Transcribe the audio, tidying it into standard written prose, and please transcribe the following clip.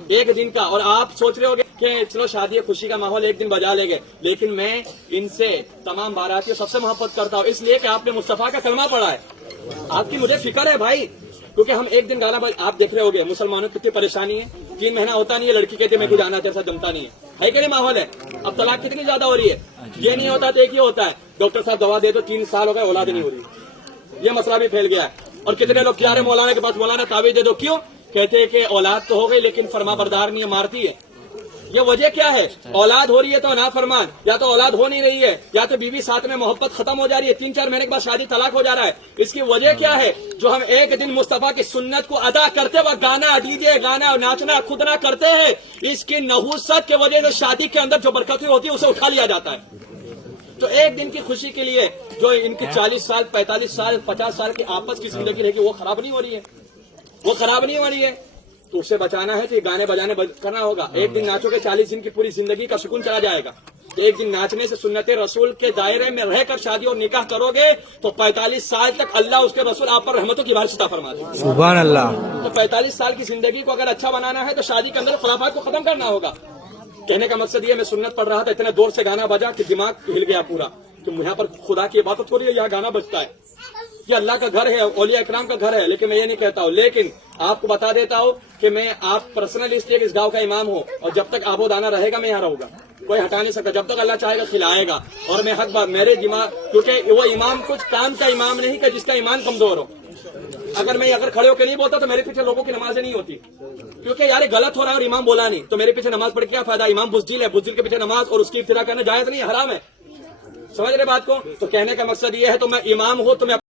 ایک دن کا. اور آپ سوچ رہے ہوگے کہ چلو شادی خوشی کا ماحول ایک دن بجا لے گے, لیکن میں ان سے تمام باراتیوں سب سے محبت کرتا ہوں, اس لیے کہ آپ نے مصطفیٰ کا کلمہ پڑھا ہے. آپ کی مجھے فکر ہے بھائی, کیونکہ ہم ایک دن گانا آپ دیکھ رہے ہوگے مسلمانوں کی کتنی پریشانی ہے. 3 مہینہ ہوتا نہیں ہے, لڑکی کہتی ہے میں کو جانا تیرے ساتھ جمتا نہیں ہے کہ نہیں ماحول ہے. اب طلاق کتنی زیادہ ہو رہی ہے. یہ نہیں ہوتا تو ایک ہی ہوتا ہے, ڈاکٹر صاحب دوا دے دو 3 سال ہو گئے اولاد نہیں ہو رہی. یہ مسئلہ بھی پھیل گیا ہے. اور کتنے لوگ کیا رہے مولانا کے پاس, مولانا تعویذ دے دو. کیوں کہتے ہیں کہ اولاد تو ہو گئی لیکن فرما بردار نہیں ہے, مارتی ہے. یہ وجہ کیا ہے؟ اولاد ہو رہی ہے تو نافرمان, یا تو اولاد ہو نہیں رہی ہے, یا تو بیوی ساتھ میں محبت ختم ہو جا رہی ہے, 3-4 مہینے کے بعد شادی طلاق ہو جا رہا ہے. اس کی وجہ کیا ہے؟ جو ہم ایک دن مصطفیٰ کی سنت کو ادا کرتے وقت گانا ڈی جے گانا ناچنا کودنا کرتے ہیں, اس کی نحوست کی وجہ سے شادی کے اندر جو برکتیں ہوتی ہے اسے اٹھا لیا جاتا ہے. تو ایک دن کی خوشی کے لیے جو ان کی 40 سال 45 سال 50 سال کی آپس کی زندگی رہے گی وہ خراب نہیں ہو رہی ہے, وہ خراب نہیں ہو رہی ہے. تو اسے بچانا ہے تو یہ گانے بجانے کرنا ہوگا. ایک دن ناچو گے 40 دن کی پوری زندگی کا سکون چلا جائے گا. ایک دن ناچنے سے سنت رسول کے دائرے میں رہ کر شادی اور نکاح کرو گے تو 45 سال تک اللہ اس کے رسول آپ پر رحمتوں کی بارش عطا فرماتے ہیں. سبحان اللہ. تو 45 سال کی زندگی کو اگر اچھا بنانا ہے تو شادی کے اندر خرافات کو ختم کرنا ہوگا. کہنے کا مقصد یہ, میں سنت پڑھ رہا تھا, اتنے دور سے گانا بجا کہ دماغ ہل گیا پورا. تو یہاں پر خدا کی عبادت ہو رہی ہے, یہاں گانا بجتا ہے. یہ اللہ کا گھر ہے, اولیاء اکرام کا گھر ہے, لیکن میں یہ نہیں کہتا ہوں. لیکن آپ کو بتا دیتا ہوں کہ میں آپ پرسنل اس گاؤں کا امام ہوں, اور جب تک آب و دانا رہے گا میں یہاں رہوں گا, کوئی ہٹا نہیں سکتا. جب تک اللہ چاہے گا کھلائے گا. اور میں حق بات میرے دماغ, کیونکہ وہ امام کچھ کام کا امام نہیں کہ جس کا ایمان کمزور ہو. اگر کھڑے ہو کے نہیں بولتا تو میرے پیچھے لوگوں کی نمازیں نہیں ہوتی, کیونکہ یار غلط ہو رہا ہے اور امام بولا نہیں, تو میرے پیچھے نماز پڑھ کے کیا فائدہ. امام بزدل ہے, بزدل کے پیچھے نماز اور اس کی ابتدا کرنا جائز نہیں, حرام ہے. سمجھ رہے بات کو؟ تو کہنے کا مقصد یہ ہے, تو میں امام ہوں تو میں